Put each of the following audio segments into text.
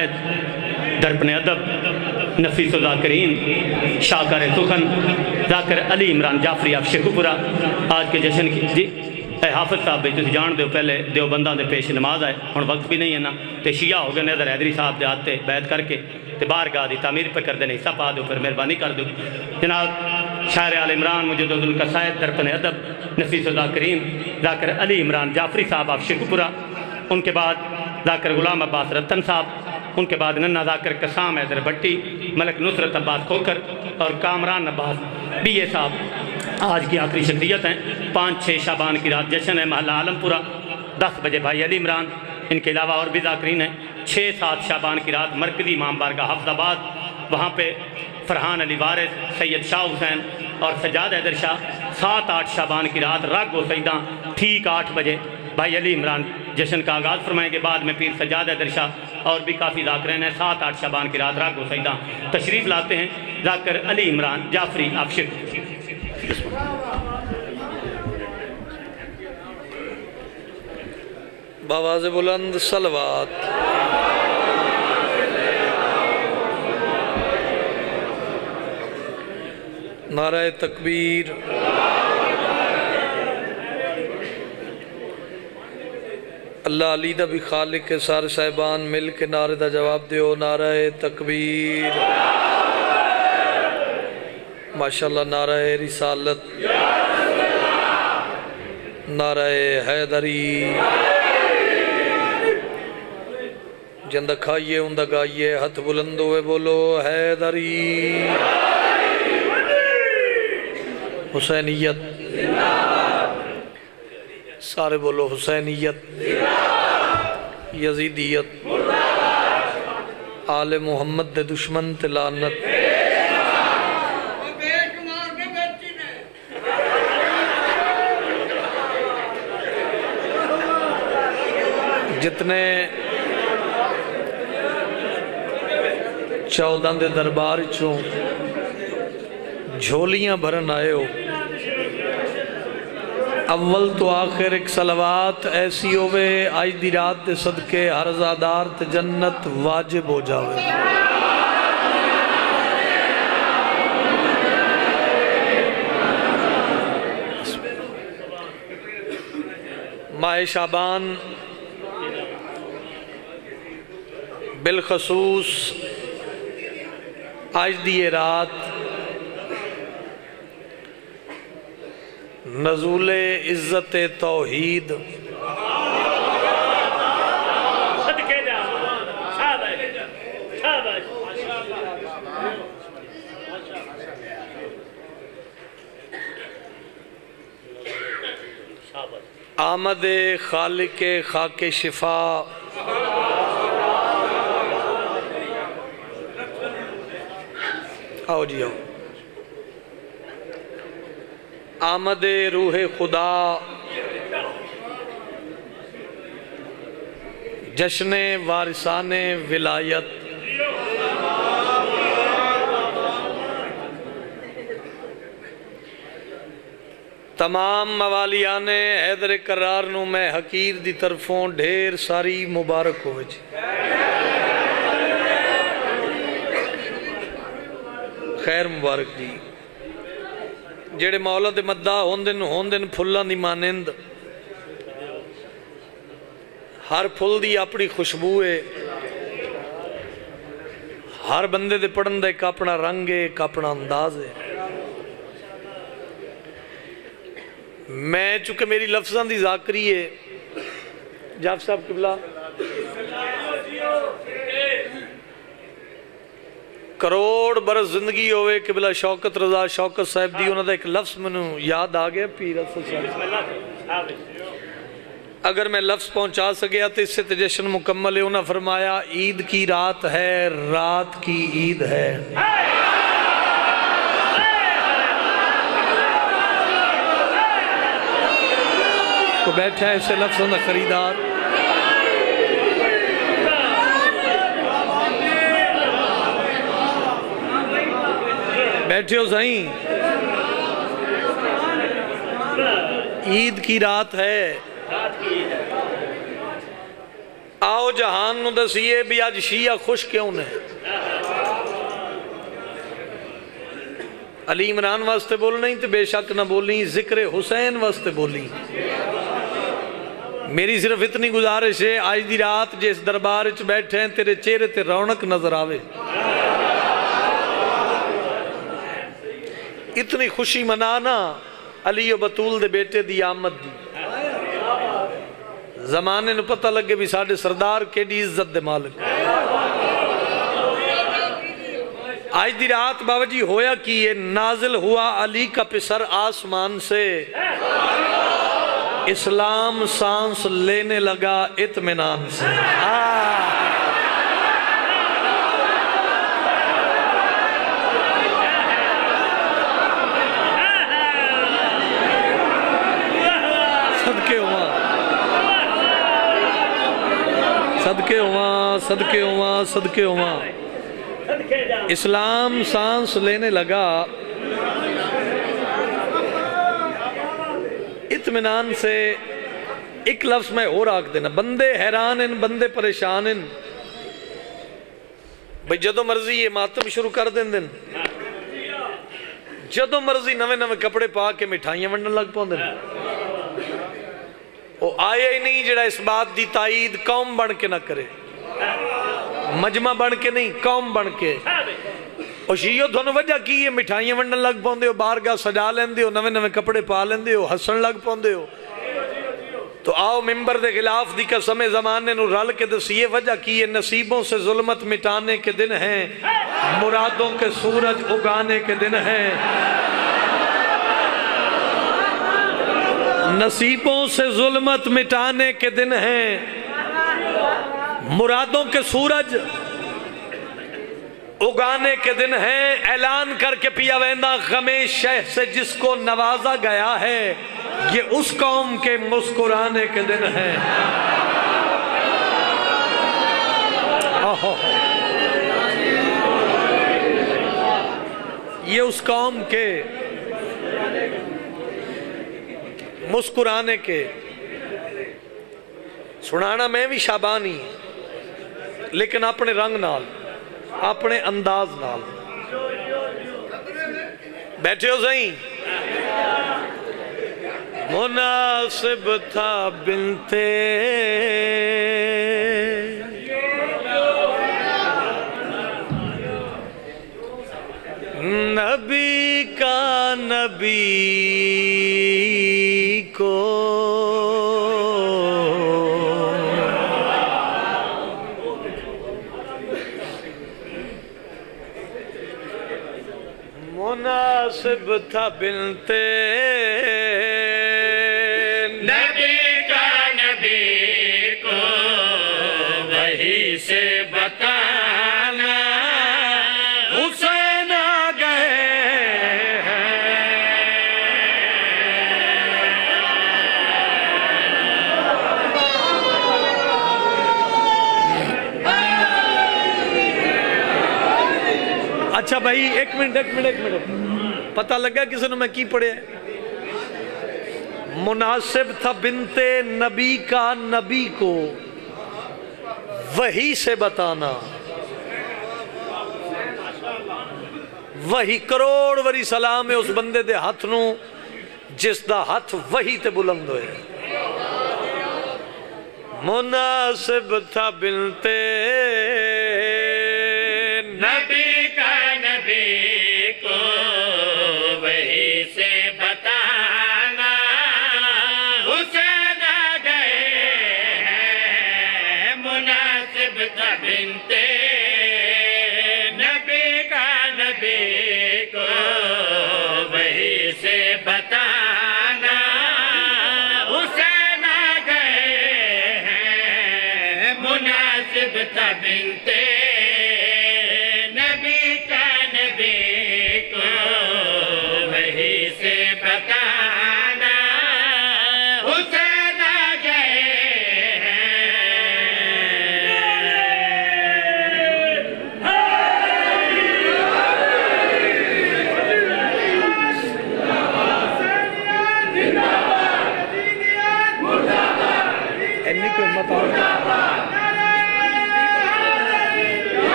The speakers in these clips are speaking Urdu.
قصائد درپن ادب نفیس و ذاکرین شاکر سخن ذاکر علی عمران جعفری آف شیخوپورہ آج کے جشن کی جی اے حافظ صاحب بھی تھی جان دیو پہلے دیوبنداں دے پیش نماز آئے ہن وقت بھی نہیں ہے نا تے شیعہ ہو گئے نیدر حیدری صاحب دے آتے بیعت کر کے تے بارگاہ دی تعمیر پہ کر دینے حصہ پا دو پھر مہربانی کر دو جناب شاعر آل عمران مجدد القصائد درپن ادب نفیس و ذاکرین ذاکر علی عمران جعفری صاحب آف شیخوپورہ ان کے بعد ذاکر غلام عباس رتن صاحب ان کے بعد ننہ ذاکر قسام حیدر بھٹی ملک نصرت عباس کھوکر اور کامران عباس بی اے صاحب آج کی آخری شخصیت ہیں 5-6 شعبان کی رات جشن ہے محلہ عالمپورہ 10 بجے بھائی علی عمران ان کے علاوہ اور بھی ذاکرین ہیں 6-7 شعبان کی رات مرکزی امام بارگاہ حفظ آباد وہاں پہ فرحان علی وارث سید شاہ حسین اور سجاد حیدر شاہ 7-8 شعبان کی رات رگ و سیداں ٹھیک 8 بجے بھائی علی عمران جشن کا آغاز فرمائیں گے بعد میں پیر سجاد حیدر شاہ اور بھی کافی ذاکرین ہیں 7-8 شعبان کی رات رگ و سیداں تشریف لاتے ہیں ذاکر علی عمران جعفری آف شیخوپورہ بآواز بلند صلوات نعرہ تکبیر اللہ علی دا بھی خالق کے سارے صاحبان مل کے نعرے دا جواب دیو نعرہ تکبیر ماشاءاللہ نعرہ رسالت نعرہ حیدری جندہ کھائیے اندہ گائیے ہتھ بلند ہوئے بولو حیدری حسینیت سارے بولو حسینیت یزیدیت آل محمد دے دشمن تے لعنت جتنے 14 دے دربار چوں جھولیاں بھرن آئے ہو اول تو آخر ایک صلوات ایسی ہوئے آج دی رات دے صدقے ہر زادار تے جنت واجب ہو جاوے ماہ شعبان بالخصوص آج دی رات نزول عزت توحید آمد خالق خاک شفا آؤ جی آؤ آمد روح خدا جشن وارثان ولایت تمام موالیان حیدر کرار نو میں حقیر دی طرفوں ڈھیر ساری مبارک ہوئے جی خیر مبارک جی جیڑے مولا دے مدہ ہوندن پھلاں دی مانند ہر پھل دی اپنی خوشبو ہے ہر بندے دے پڑھن دا ایک اپنا رنگ ہے ایک اپنا انداز ہے میں چونکہ میری لفظاں دی ذاکری ہے جاف صاحب قبلہ کروڑ برس زندگی ہوئے قبلہ شوکت رضا شوکت صاحب دی انہوں نے ایک لفظ منو یاد آگیا پیر اگر میں لفظ پہنچا سکیا تو اس سے تجشن مکمل ہے انہوں نے فرمایا عید کی رات ہے رات کی عید ہے تو بیٹھا ہے اسے لفظوں نے خریدار بیٹھے ہو سہیں عید کی رات ہے آؤ جہان نو دسیے بھی آج شیعہ خوش کیوں نے؟ علی عمران واسطے بولنا ہی تو بے شک نہ بولی، ذکر حسین واسطے بولی۔ میری صرف اتنی گزارش ہے، آج دی رات جس دربار وچ بیٹھے ہیں تیرے چہرے تے رونق نظر آوے، اتنی خوشی منانا علی و بطول دے بیٹے دی آمد دی، زمانے نو پتہ لگے بھی ساڑھے سردار کیڑی عزت دے مالک۔ آج دی رات بابا جی ہویا کہ یہ نازل ہوا علی کا پسر آسمان سے، اسلام سانس لینے لگا اطمینان سے۔ صدقے ہوا، صدقے ہوا، صدقے ہوا، صدقے ہوا، اسلام سانس لینے لگا اطمینان سے۔ ایک لفظ میں اور آکھ دینا، بندے حیران ہیں، بندے پریشان ہیں، بھئی جدو مرضی یہ ماتم شروع کر دیں دن، جدو مرضی نوے نوے کپڑے پا کے مٹھائیاں ونڈن لگ پاؤں دن، وہ آئے ہی نہیں جڑا اس بات دی تائید قوم بن کے نہ کرے، مجمع بن کے نہیں، قوم بن کے۔ اور شیعو دھونوں وجہ کی یہ مٹھائیاں ونڈن لگ پاؤں دے ہو، بارگاہ سجا لیں دے ہو، نوے نوے کپڑے پا لیں دے ہو، حسن لگ پاؤں دے ہو، تو آؤ ممبر دے خلاف دی قسم زمانے نو رل کے دس یہ وجہ کی یہ نصیبوں سے ظلمت مٹانے کے دن ہیں، مرادوں کے سورج اگانے کے دن ہیں، نصیبوں سے ظلمت مٹانے کے دن ہیں، مرادوں کے سورج اگانے کے دن ہیں۔ اعلان کر کے پیا ویندہ غم شہ سے جس کو نوازا گیا ہے، یہ اس قوم کے مسکرانے کے دن ہیں۔ یہ اس قوم کے مسکرانے کے، سنانا میں بھی شابانی لیکن اپنے رنگ نال، اپنے انداز نال۔ بیٹھے ہو صحیح؟ مناسب تھا بنتے نبی کا نبی کو مناسب تھا بنتے نبی کا نبی کو وہی سے بتانا، حسین آ گئے ہیں۔ اچھا بھائی ایک منٹ پتہ لگا کسی نے میں کی پڑھے؟ مناسب تھا بنتے نبی کا نبی کو وہی سے بتانا، وہی کروڑ وری سلام ہے اس بندے دے ہاتھ نو جس دا ہاتھ وہی تے بلند ہوئے۔ مناسب تھا بنتے نبی کا نبی کو وہی سے بتانا، حسین آ گئے ہیں۔ مناسب تھا بنتے نبی کا نبی کو وہی سے بتانا، حسین آ گئے ہیں۔ مناسب تھا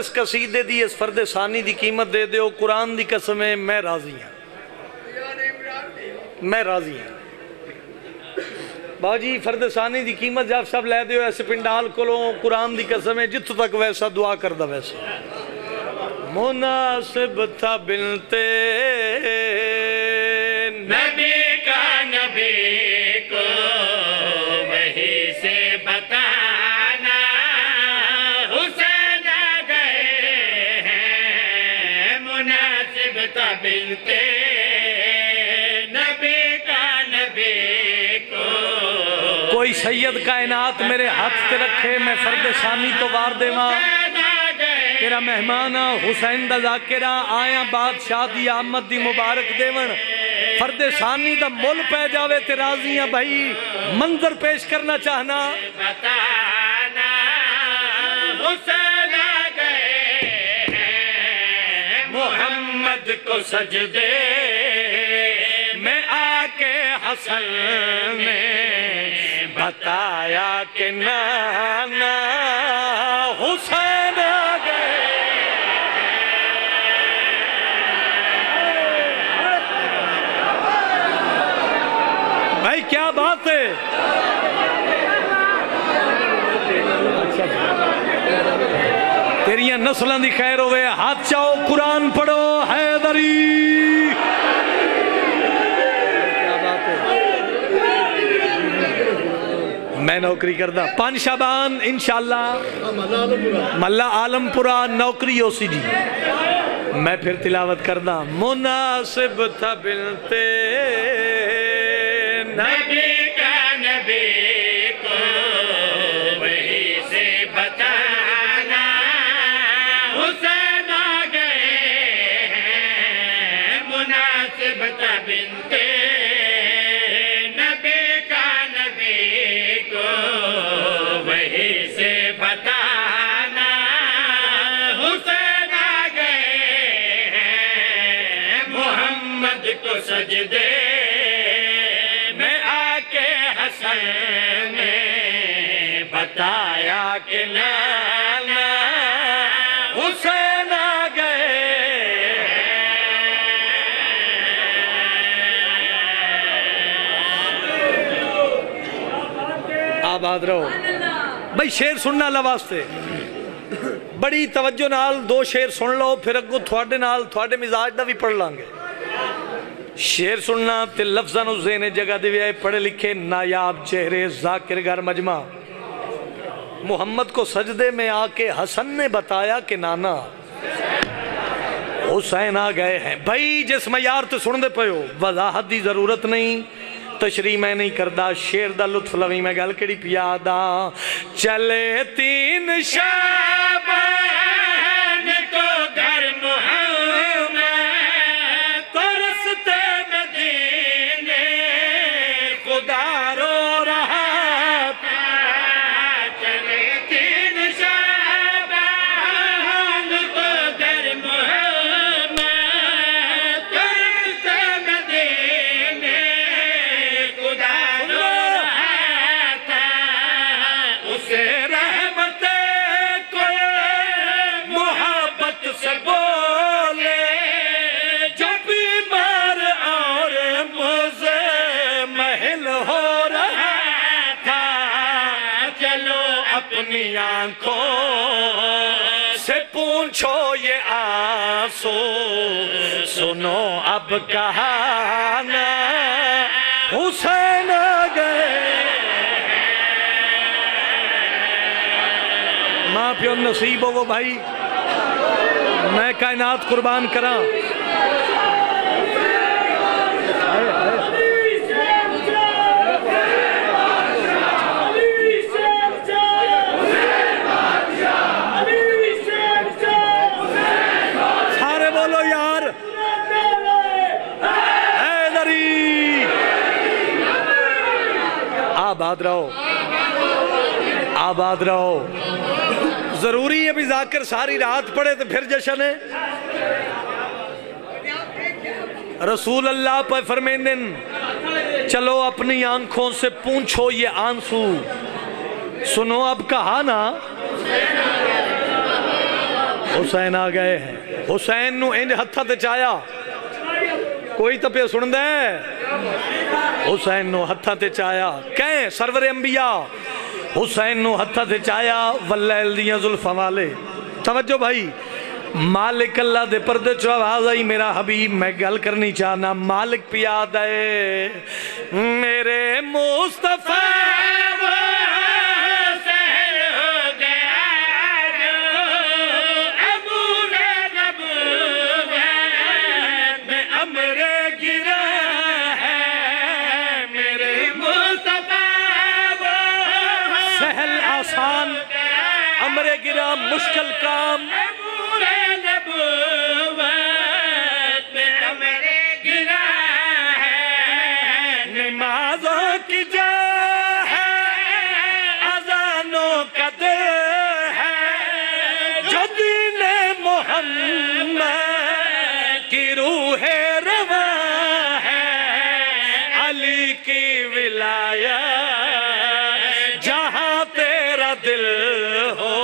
اس قصیدے دی اس فرد ثانی دی قیمت دے دیو، قرآن دی قسم ہے میں راضی ہوں، میں راضی ہوں باجی فرد ثانی دی قیمت جب سب لے دیو ایسے پنڈال کولوں، قرآن دی قسم ہے جتوں تک ویسا دعا کردہ ویسا مناسب تھا بنتے نبی کا نبی کو وہی سے بتانا، حسین آ گئے ہیں مناسب تھا بنتے نبی کا نبی کو۔ کوئی سید کائنات میرے ہاتھ تے رکھے میں فرد ثانی تو وار دے ماں، تیرا مہمان حسین دا ذاکرہ آیا بادشاہ دی آمد دی مبارک دیون، فرد ثانی دا مل پہ جاوے تے راضیاں بھائی منظر پیش کرنا چاہنا بتانا، حسین آ گئے ہیں محمد کو سجدے میں آ کے حسن نے بتایا کہ نانا حسین آ گئے۔ بھائی کیا بات ہے، تیریاں نسلوں دی خیر ہوئے، ہاتھ چاہو قرآن پڑھو حیدری۔ میں نوکری کردہ 5 شعبان انشاءاللہ ملہ عالم پورا نوکری ہو سی جی، میں پھر تلاوت کردہ مناسب تھا بنتے نبی کا نبی کو وہی سے بتانا، حسین آ گئے ہیں مناسب تھا بنتے نبی کا نبی کو وہی سے بتانا، حسین آ گئے ہیں محمد کو سجدے نے بتایا کہ نانا حسین آ گئے۔ آباد رہو بھائی، شیر سننا لواستے بڑی توجہ نال 2 شیر سن لو، پھر اگو تھوڑے نال تھوڑے مزاج دا بھی پڑھ لانگے۔ شیر سننا تے لفظاں نو ذہن جگہ دے وے پڑھے لکھے نایاب چہرے ذاکر گر مجمع، محمد کو سجدے میں آ کے حسن نے بتایا کہ نانا حسین آ گئے ہیں۔ بھائی جس معیار تے سن دے پئیو وضاحت دی ضرورت نہیں، تشریح میں نہیں کردہ، شیر دا لطف لوی میں گل کڑی پیادا چلے 3 شعبان کو گھر محمد ترستے مدینے خدا رو رہا تھا، چلے 3 شعبان کو گھر محمد ترستے مدینے خدا رو رہا تھا، اسے رحمت کوئی محبت سے بولے جو بیمار اور مزے محل ہو رہا تھا، چلو اپنی آنکھوں سے پوچھو یہ آنسو، سنو اب کہانا حسین آ گئے۔ ماں پیو نصیب ہو وہ بھائی، میں کائنات قربان کراں۔ سارے بولو یار حیدری، آباد رہو آباد رہو۔ ضروری ہے بھی ذاکر ساری رات پڑھے تو پھر جشن ہے۔ رسول اللہ پر فرمیندن چلو اپنی آنکھوں سے پوچھو یہ آنسو، سنو اب کہا نا حسین آ گئے ہیں حسین نو انج ہتھاں تے چایا کوئی تو پہ سن دے حسین نو ہتھاں تے چایا کہیں سرور انبیاء حسین نو ہتھاں تے چایا واللیل دیاں زلفاں والے توجہ بھائی مالک اللہ دے پردے چو آواز آئی میرا حبیب میں گل کرنی چاہنا مالک پیا دے میرے مصطفیٰ امر گرا مشکل کام نمازوں کی جا ہے اذانوں کا دل ہے جو دین محمد کی روح رواں ہے علی کی ولایت جہاں تیرا دل ہو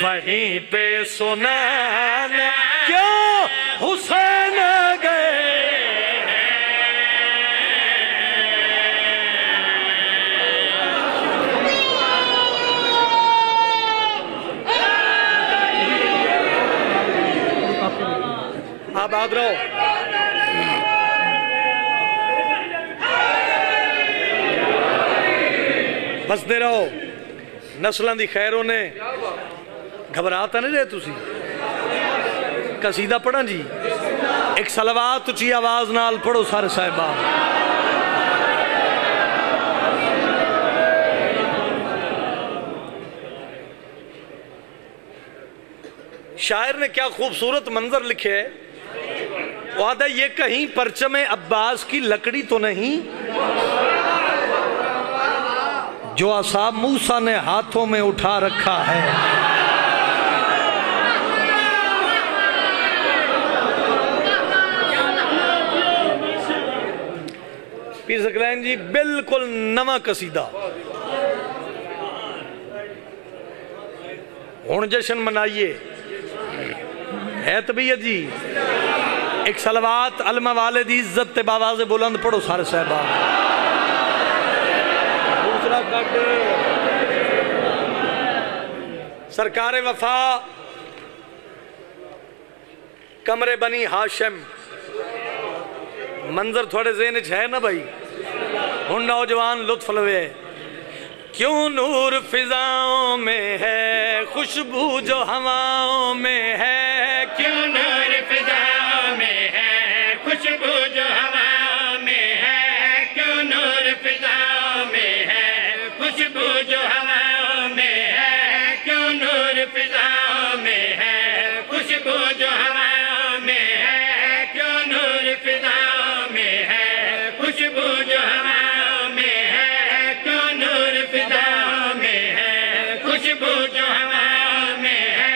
وہیں پہ سنانا کیوں حسین گئے آباد رہو بس دے رہو نسلوں دی خیروں نے گھبراتا نہیں رہے تسی قصیدہ پڑھا جی ایک صلوات اچھی آواز نال پڑھو سارے صاحبان شاعر نے کیا خوبصورت منظر لکھے ہے وعدہ یہ کہیں پرچم عباس کی لکڑی تو نہیں جو عصا موسیٰ نے ہاتھوں میں اٹھا رکھا ہے پیر سکلین جی بالکل نواں قصیدہ ہون جشن منائیے ہے طبیعت جی ایک صلوات علم والد عزت تے باواز بلند پڑھو سارے صاحبان دوسرا کٹ سرکار وفا کمرے بنی ہاشم منظر تھوڑے ذہن ہے نا بھائی ہن نوجوان لطف لوے کیوں نور فضاؤں میں ہے خوشبو جو ہواؤں میں ہے کیوں نور فضاؤں میں ہے خوشبو جو ہواؤں میں ہے کیوں نور فضاؤں میں ہے خوشبو جو ہواؤں میں ہے کیوں نور فضاؤں میں ہے خوشبو جو ہواؤں میں ہے کیوں نور فضاؤں میں ہے خوشبو جو ہواؤں میں ہے کیوں نور فضاؤں میں ہے خوشبو جو ہواؤں میں ہے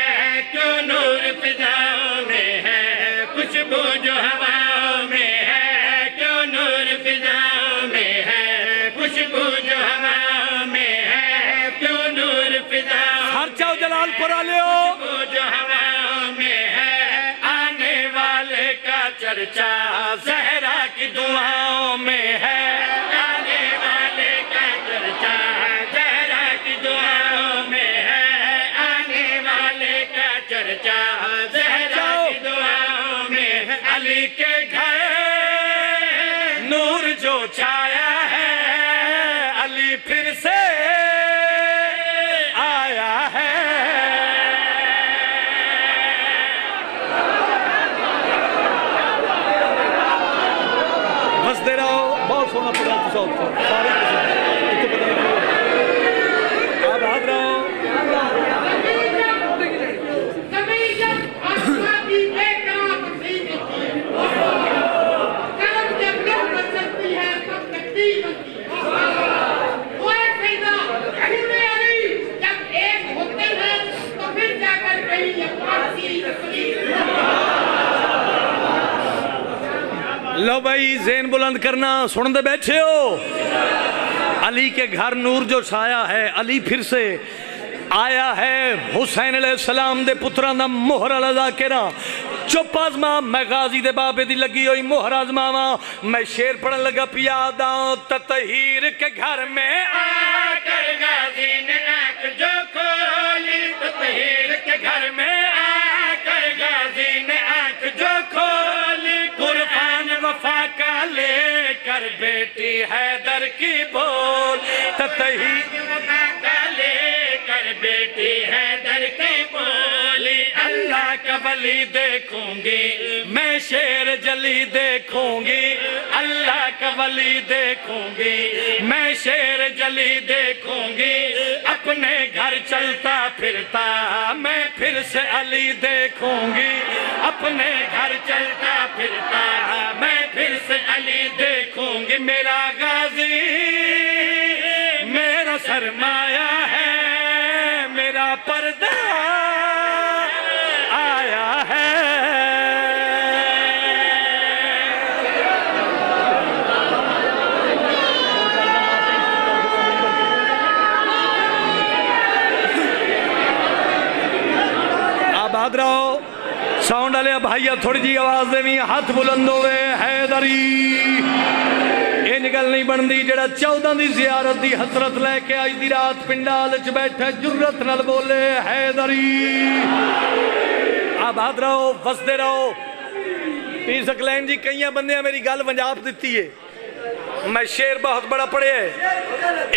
کیوں نور فضاؤں میں ہے خوشبو جو ہواؤں میں ہے کیوں نور فضاؤں میں ہے خوشبو جو ہواؤں میں ہے کیوں نور فضاؤں ہر چاو جلال پرا لیو جو ہواؤں میں ہے آنے والے کا چرچا زہرا کی دعاؤں میں ہے آنے والے کا چرچا زہرا کی دعاؤں میں ہے آنے والے کا چرچا زہرا کی دعاؤں میں ہے علی کے گھر نور جو چھایا ہے علی پھر سے آیا ہے بس دے رہو بہت سونا پڑا تو ساتھ سارے اتنے پتہ نہیں آپ ہاتھ رہو لو بھائی ذہن بلند کرنا سن دے بیٹھے ہو علی کے گھر نور جو چھایا ہے علی پھر سے آیا ہے حسین علیہ السلام دے پتران دا مہر والا ذاکرہ چپ آزما میں غازی دے بابے دی لگی ہوئی مہر آزماوا میں شیر پڑھن لگا پیادا تطہیر کے گھر میں آ کر غازی نے آنکھ جو کھولی تطہیر کے گھر میں آ کر غازی نے آنکھ جو کھولی قربان وفا کا لے کر بیٹی حیدر کی بول تطہیر وفا کا لے کر بیٹی حیدر کی بولی اللہ کا ولی دیکھوں گی میں شیر جلی دیکھوں گی اللہ کا ولی دیکھوں گی میں شیر جلی دیکھوں گی اپنے گھر چلتا پھرتا میں پھر سے علی دیکھوں گی اپنے گھر چلتا پھرتا میں پھر سے علی دیکھوں گی میرا غازی میرا سرمایہ ہے میرا پردہ آیا ہے آباد رہو ساؤنڈ والے بھائیہ تھوڑی جی آواز دے ہاتھ بلند ہوئے حیدری یہ نگل نہیں بندی جڑا 14 دی زیارت دی حسرت لے کے آج دی رات پنڈال چ بیٹھے جرت نال بولے حیدری آباد رہو وسدے رہو پیر سکلین جی کئیاں بندیاں میری گل ونجاب دیتی ہے میں شیر بہت بڑا پڑھے ہے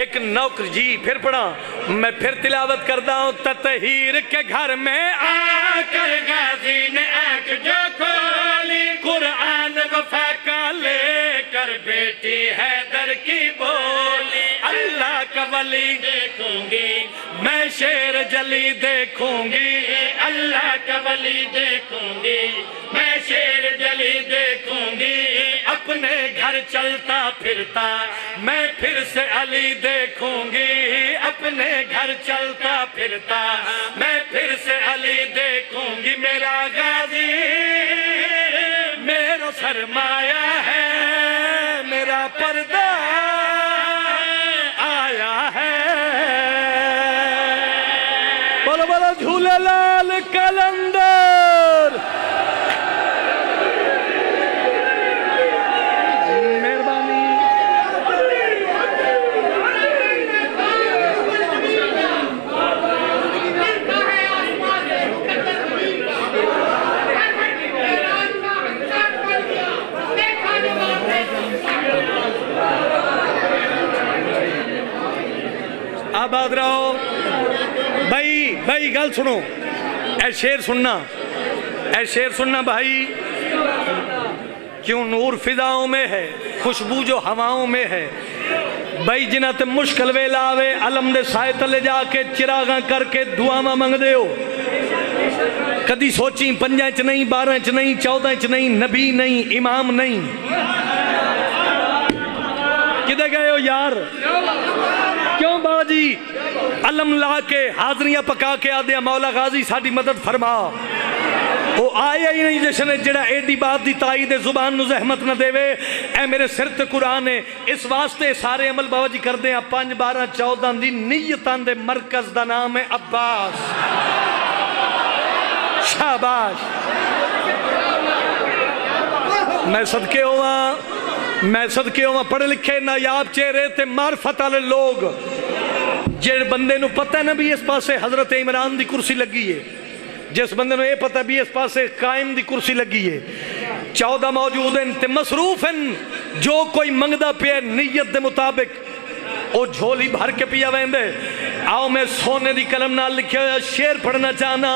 ایک نوکر جی پھر پڑھا میں پھر تلاوت کرتا ہوں تطہیر کے گھر میں آ کر غازی نے آنکھ جو کھولی قرآن وفا کا لے کر بیٹی حیدر کی بولی اللہ کا ولی دیکھوں گی میں شیر جلی دیکھوں گی اللہ کا ولی دیکھوں گی میں شیر جلی دیکھوں گی اپنے گھر چلتا پھرتا میں پھر سے علی دیکھوں گی اپنے گھر چلتا پھرتا میں پھر سے علی دیکھوں گی میرا غازی میرا سرمایہ ہے میرا پردہ آیا ہے بولو بولو جھولے لال کلندر مہربانی آباد رہو بھائی گل سنو اے شیر سننا بھائی کیوں نور فضاؤں میں ہے خوشبو جو ہواؤں میں ہے بھائی جنہ تے مشکل ویلا آوے علم دے سائے تلے جا کے چراغاں کر کے دعاواں منگ دے ہو کدی سوچیں 5 چ نہیں 12 چ نہیں 14 چ نہیں نبی نہیں امام نہیں کدے گئے ہو یار کیوں بابا جی علم لا کے حاضریاں پکا کے آدھے مولا غازی ساڑھی مدد فرما وہ آیا ہی نہیں جشن جڑا ایڈی بات دی تائید زبان نو زحمت نہ دے وے اے میرے سر تے قرآن ہے اس واسطے سارے عمل بابا جی کر دے ہیں 5 12 14 دی نیتان دے مرکز دا نام ہے عباس شاباش میں صدقے ہوا پڑھے لکھے نایاب چہرے تے معرفت والے لوگ جڑ بندے نو پتہ ہے نا بھی اس پاسے حضرت عمران دی کرسی لگی ہے جس بندے نو یہ پتہ بھی اس پاسے قائم دی کرسی لگی ہے 14 موجود ہیں تے مصروف ہیں جو کوئی منگدہ پہ نیت دے مطابق او جھولی بھر کے پیا ویندے آؤ میں سونے دی کلم نال لکھے ہویا شیر پڑھنا چاہنا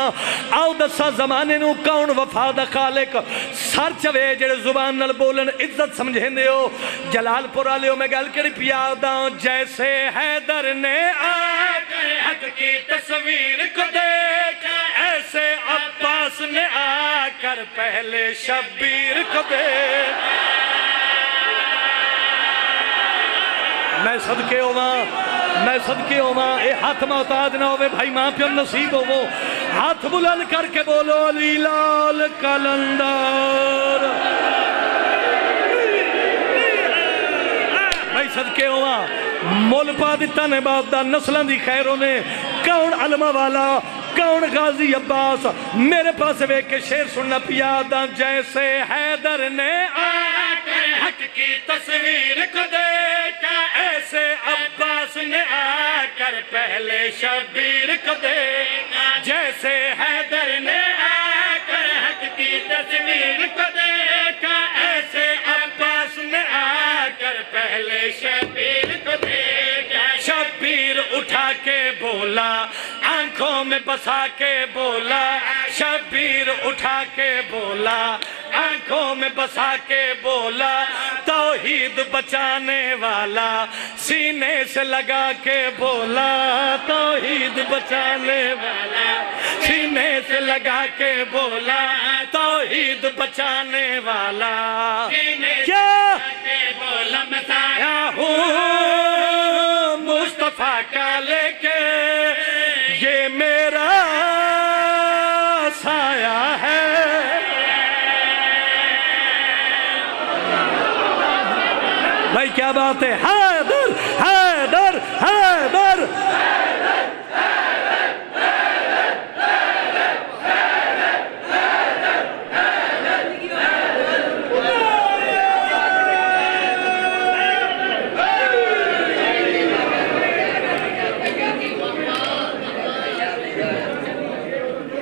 آؤ دسا زمانے نو کون وفا دا خالق سر چوے جڑے زبان نال بولن عزت سمجھیں دے ہو جلال پورا لے ہو میں گل کری پیا دا جیسے حیدر نے آکر حق کی تصویر کو دیکھا ایسے عباس نے آ کر پہلے شبیر کو دیکھا میں صدقے ہوا اے ہاتھ محتاج نہ ہوئے بھائی ماں پیو نصیب ہو وہ ہاتھ بلند کر کے بولو علی لال کلندر بھائی صدقے ہوا مول پا دیتا نے باپ دا نسلان دی خیروں نے کون علمہ والا، کون غازی عباس، میرے پاس وے کے شیر سننا پیادا، جیسے حیدر نے آ کر حق کی تصویر کو دیکھا، ایسے عباس نے آ کر پہلے شبیر کو دیکھا، جیسے حیدر نے آ کر حق کی تصویر کو دیکھا، ایسے عباس نے آ کر پہلے شبیر کو دیکھا۔ شبیر اٹھا کے بولا، آنکھوں میں بسا کے بولا، شبیر اٹھا کے بولا، آنکھوں میں بسا کے بولا، توحید بچانے والا، سینے سے لگا کے بولا، توحید بچانے والا، سینے سے لگا کے بولا، توحید بچانے والا، کیا بولا میں ہوں مصطفیٰ کا لے کے، یہ میرا سایہ ہے۔ بھائی کیا بات ہے، حیدر حیدر حیدر،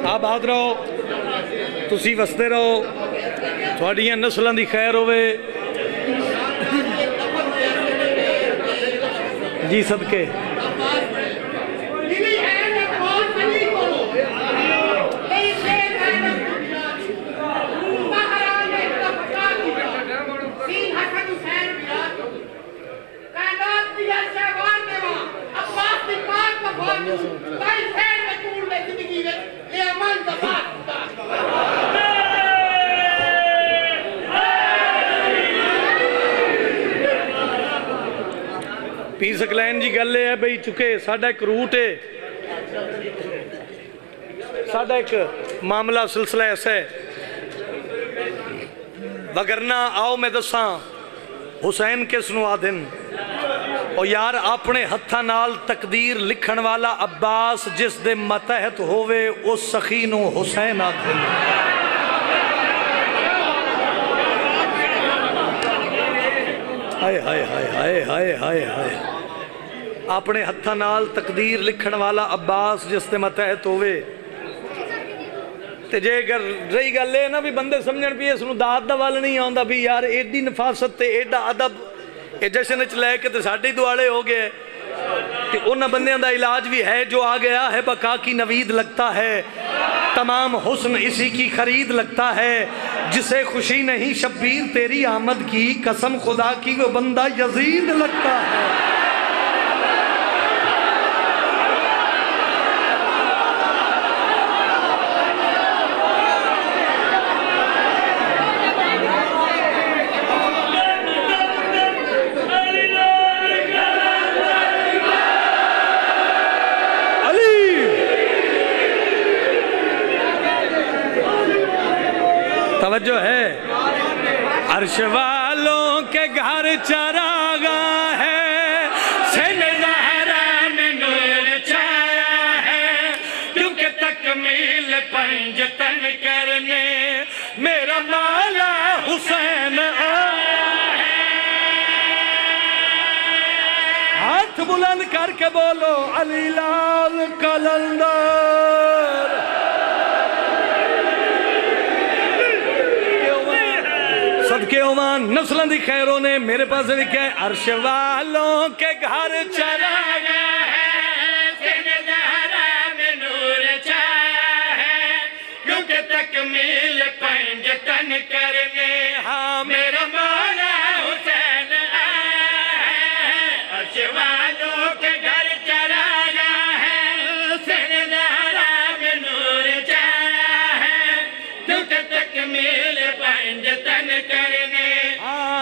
آباد رہو، تسی وستے رہو، تھوڑیاں نسلوں دی خیر ہوئے جی صدقے۔ پیر سکلین جی گلے ہے بھئی چکے ساڑھا ایک روٹ ہے، ساڑھا ایک معاملہ سلسلہ ایسا ہے، وگرنہ آؤ میں دساں حسین کے سنو آدھن، اور یار اپنے ہتھا نال تقدیر لکھن والا عباس جس دے متحت ہوئے اس سخینو حسین آدھن۔ ہائے ہائے ہائے ہائے ہائے ہائے ہائے، اپنے ہتھا نال تقدیر لکھن والا عباس جس دے متحت ہوئے، تے جے اگر رہی گل ہے نا بھی بندے سمجھن بھی اس نو داد دا وال نہیں آندا بھی یار ایڈی نفاست تے ایڈا ادب اے جشن وچ لے کے تے ساڈے دوالے ہو گئے، تے انہاں بندیاں دا علاج بھی ہے جو آ گیا ہے بقا کی نوید لگتا ہے، تمام حسن اسی کی خرید لگتا ہے، جسے خوشی نہیں شبیر تیری آمد کی، قسم خدا کی وہ بندہ یزید لگتا ہے۔ توجہ ہے، عرش والوں کے گھر چراغاں ہے، سن زہرا میں نور چھایا ہے، کیونکہ تکمیل پنجتن کرنے میرا مولا حسین آیا ہے۔ ہاتھ بلند کر کے بولو علی لال قلندر، صدقے عمان نسلوں دی خیروں نے میرے پاس لکھا ہے، عرش والوں کے گھر چراغاں ہے، سن زہرا میں نور چھایا ہے، کیونکہ تکمیل پنجتن کرنے ہاں میرا مولا حسین آیا ہے۔ عرش والوں کے گھر چراغاں ہے، سن زہرا میں نور چھایا ہے، کیونکہ تکمیل پنجتن کرنے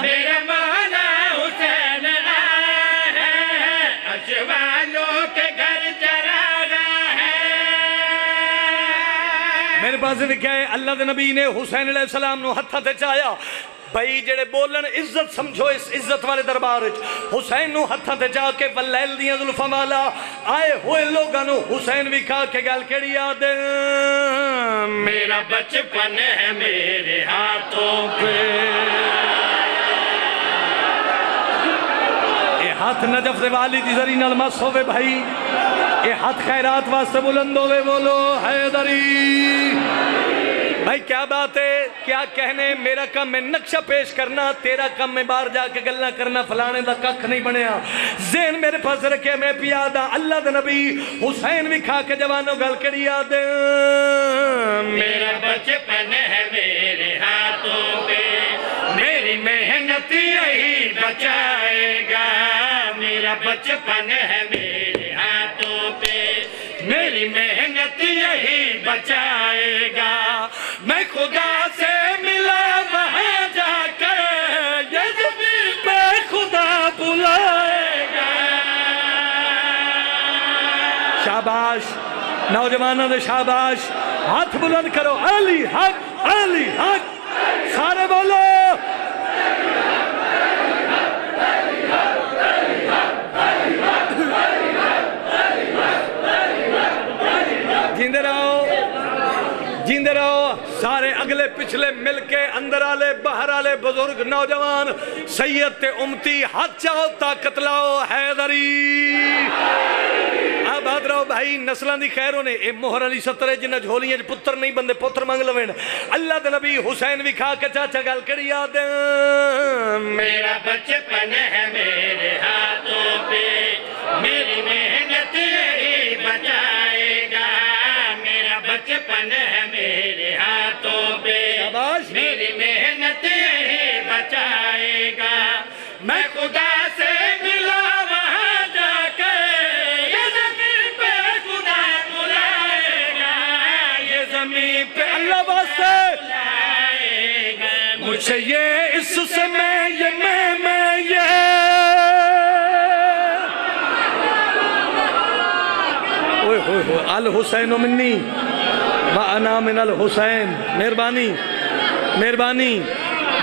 میرا مولا حسین آیا ہے۔ عرش والوں کے گھر چراغاں ہے۔ میرے پاس لکھا ہے اللہ دے نبی نے حسین علیہ السلام نو ہتھا تے چایا، بھائی جڑے بولن عزت سمجھو اس عزت والے دربار حسین نو ہتھاں تے جا کے واللیل دیاں زلفاں والا آئے ہوئے لوگاں نو حسین بھی کھا کے گل کیڑی یاد میرا بچپن ہے میرے ہاتھوں پہ اے ہاتھ نجف دے والی دی ذری نال مس ہوئے بھائی اے ہاتھ خیرات واسطے بلند ہوئے بولو حیدری بھائی کیا بات ہے کیا کہنے میرا کام میں نقشہ پیش کرنا تیرا کام میں باہر جا کے گلنا کرنا فلانے دا ککھ نہیں بنیا ذہن میرے پاس رکھے میں پیادا اللہ دے نبی حسین بھی کھا کے جوانوں گل کری یاد میرا بچپن ہے میرے ہاتھوں پہ میری محنت یہی بچائے گا میرا بچپن ہے میرے ہاتھوں پہ میری محنت یہی بچائے گا میں خدا سے ملا وہاں جا کر یہ زمین پہ خدا بلائے گا شاباش نوجوانوں دے شاباش ہاتھ بلند کرو علی حق سارے بولو جیندے رہو سارے اگلے پچھلے مل کے اندر آلے باہر آلے بزرگ نوجوان سید تے امتی ہاتھ چاہو طاقت لاؤ حیدری آباد رہو بھائی نسلان دی خیر ہونے اے مہر علی سترے جنہ جھولیاں پتر نہیں بندے پتر مانگ لوین اللہ دے نبی حسین بھی کھا کے چاچا گل کری یاد میرا بچپن ہے میرے ہاتھوں پہ میری محنت یہی بچائے گا میرا بچپن ہے میرے ہاتھوں پہ میری محنت یہی بچائے گا میں خدا سے ملا وہاں جا کر یہ زمین پہ خدا بلائے گا یہ زمین پہ اللہ واسطے بلائے گا مجھے یہ اس سے میں یہ اوہ ہوئے ہوئے الحسین منی وَأَنَا مِنَ الحسین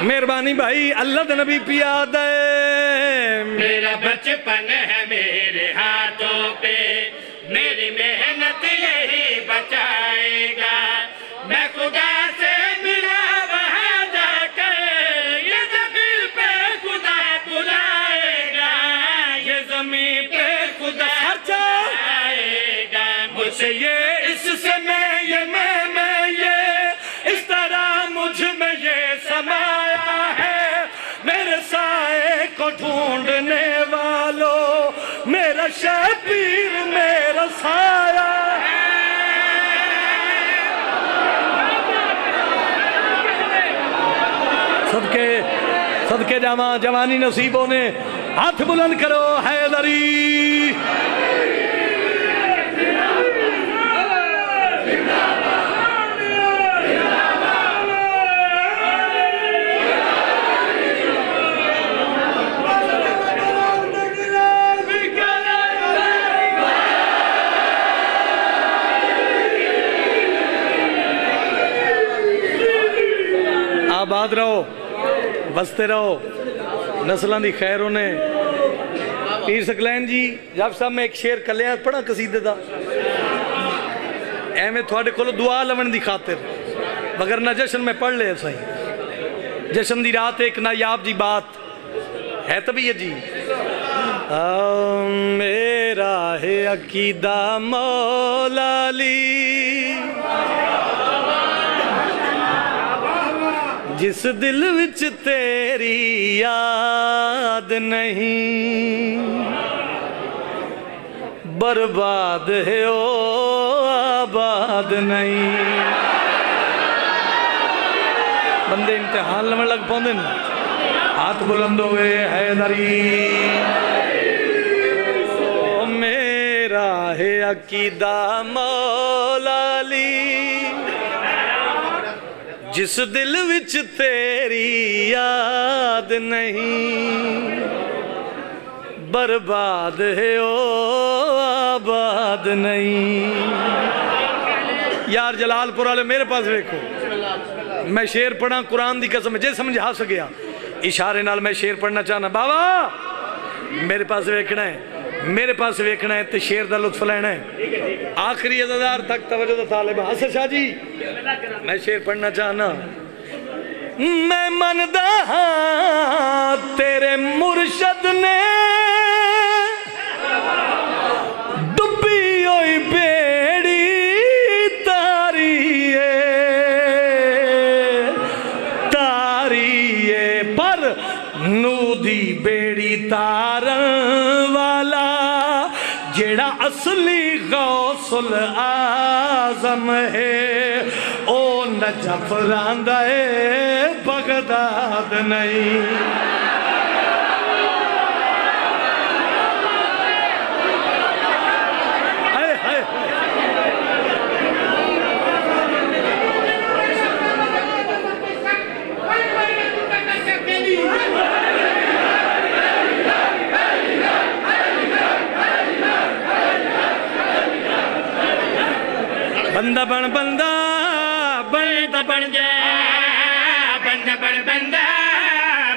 مہربانی بھائی اللہ دے نبی پیاد ہے میرا بچپن ہے میرے ہاتھوں پہ میری محنت یہی بچائے گا میں خدا سے ملا وہاں جا کر یہ زمین پہ خدا بلائے گا یہ زمین پہ خدا بلائے گا مجھ سے یہ اس سے میں یہ اس طرح مجھ میں یہ سمایا ہے میرے سائے کو ڈھونڈنے والوں میرا شبیر میرا سایہ صدقے جوانی نصیبوں نے ہاتھ بلند کرو حیدری آباد رہو بستے رہو نسلان دی خیر ہونے پیر سکلین جی جب صاحب میں ایک شیر کلیاں پڑھا قصیدے دا اے میں تھوڑے کھولو دعا لون دی خاطر مگر نہ جشن میں پڑھ لے صحیح جشن دی رات ایک نایاب جی بات ہے طبیعت جی میرا ہے عقیدہ مولا علی جس دل وچ تیری یاد نہیں برباد ہے او آباد نہیں بندے امتحان لمن لگ پوندے ہاتھ بلند ہوئے حیدری میرا ہے عقیدہ مولا علی جس دل وچ تیری یاد نہیں برباد ہے او آباد نہیں یار جلال پور والے میرے پاس دیکھو میں شیر پڑھا قرآن دی قسم جے سمجھا سکیا اشارے نال میں شیر پڑھنا چاہنا بابا میرے پاس ویکھنا ہے تے شیر دا لطف لینا ہے آخری عزادار تک توجہ دا طالب حسن شاہ جی میں شیر پڑھنا چاہنا میں مندہ ہاں تیرے مرشد نے ڈبی ہوئی بیڑی تاریے پر نودی بیڑی تارن والا جیڑا اصلی غوث العظم ہے او نجف راندہ بغداد نہیں بندہ بن بندہ بندہ بن جا بندہ بن بندہ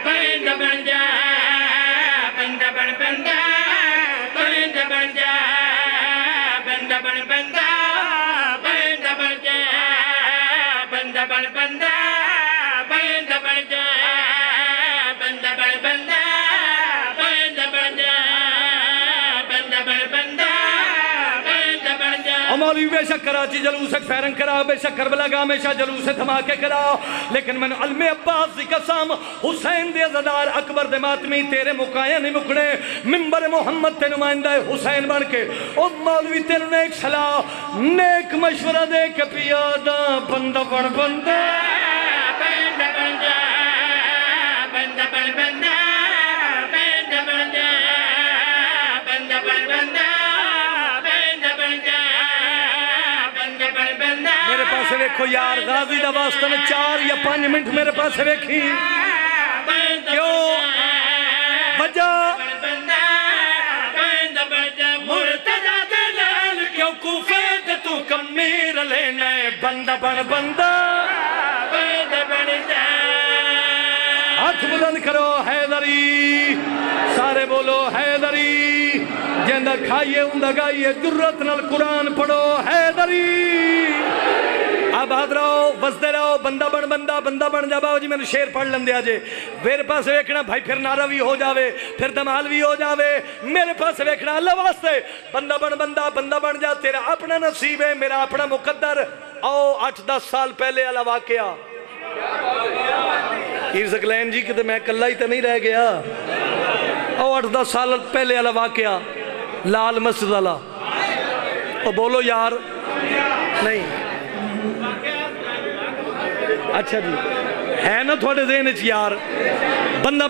بندہ بن جا بندہ بن بندہ بندہ بن جا بندہ بن بندہ بندہ بن جا بندہ بن بندہ بندہ بن جا بندہ بن بندہ بندہ بن جا بندہ بن بندہ مولوی بے شک کراچی جلوس فیرن کرا بے شک کربلا گا ہمیشہ جلوس دھماکے کرا لیکن میں نے علم عباس دی قسم حسین دے عزادار اکبر دے ماتمی تیرے مکایا نہیں مکنے ممبر محمد تے نمائندہ حسین بن کے او مولوی تیرے نیک صلاح نیک مشورہ دے کے پیادا بندہ بن بندہ بندہ بن جا بندہ بن بندہ بندہ بن جا بندہ بن بندہ میرے پاس ویکھو یار غازی دا واسطہ میں 4 یا 5 منٹ میرے پاس ویکھی کیوں وجہ مرتضی دلال کیوں کوفے تے تو کمیر لینا ہے بندہ بن بندہ بندہ بن جا ہاتھ بلند کرو حیدری سارے بولو حیدری جندہ کھائیے اندہ گائیے جرت نال قرآن پڑھو حیدری آباد رہو وزدے رہو بندہ بن جا باو جی میں نے شیر پڑھ لندے آجے میرے پاس ویکھنا بھائی پھر نعرہ بھی ہو جاوے پھر دمال بھی ہو جاوے میرے پاس ویکھنا اللہ واسطے بندہ بن جا تیرا اپنا نصیب ہے میرا اپنا مقدر او 8-10 سال پہلے اللہ واقعہ کیر سکلین جی کہ میں کلہ ہی تو نہیں رہ گیا او 8-10 سال پہلے اللہ واقعہ لال مسجد اللہ او بولو یار نہیں اچھا جی ہے نا تھوڑے ذہن چ یار بندہ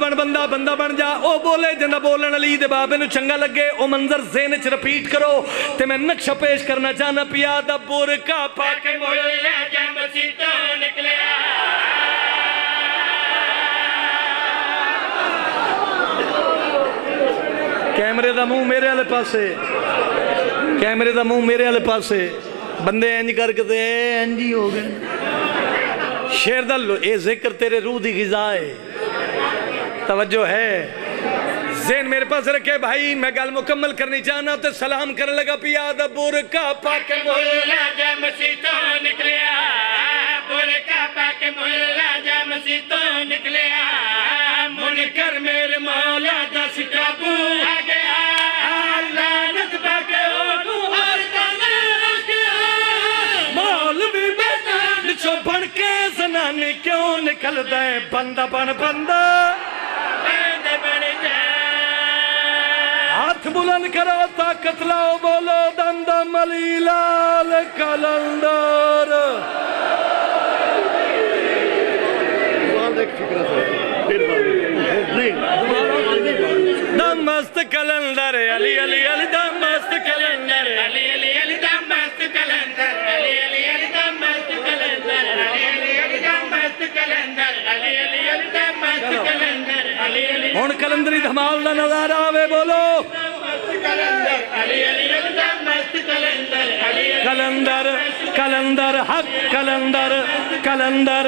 بن جا او بولے جنہ بولن علی دے بابے نو چنگا لگے او منظر ذہن چ رپیٹ کرو تے میں نقشہ پیش کرنا چاہنا پیا دا برکا پا کے مولا جنب سیتوں نکلیا کیمرے دا منہ میرے والے پاسے کیمرے دا منہ میرے والے پاسے بندے انج کر کے تے انجی ہو گئے شیر دلو اے ذکر تیرے روح دی غذا ہے توجہ ہے ذہن میرے پاس رکھے بھائی میں گل مکمل کرنی چاہنا تو سلام کرنے لگا پیا دا برکا پاک مولا جا مسیتوں نکلیا برکا پاک مولا جا مسیتوں نکلیا منکر میرے مولا دا سکابو آ گیا لعنت پاک اونو اور مولوی بیٹان چو بڑھ کے زنانی کیوں نکل دیں بندہ بن بندہ ہاتھ بلند کرو طاقت لاؤ بولو دم دم علی لال کلندر دم مست کلندر علی علی علی دم مست کلندر علی علی علی دم مست کلندر علی علی علی دم مست کلندر علی علی علی دم مست کلندر علی علی علی دم مست کلندر علی علی ہن کلندری دھمال دا نظارہ آوے بولو کلندر کلندر حق کلندر کلندر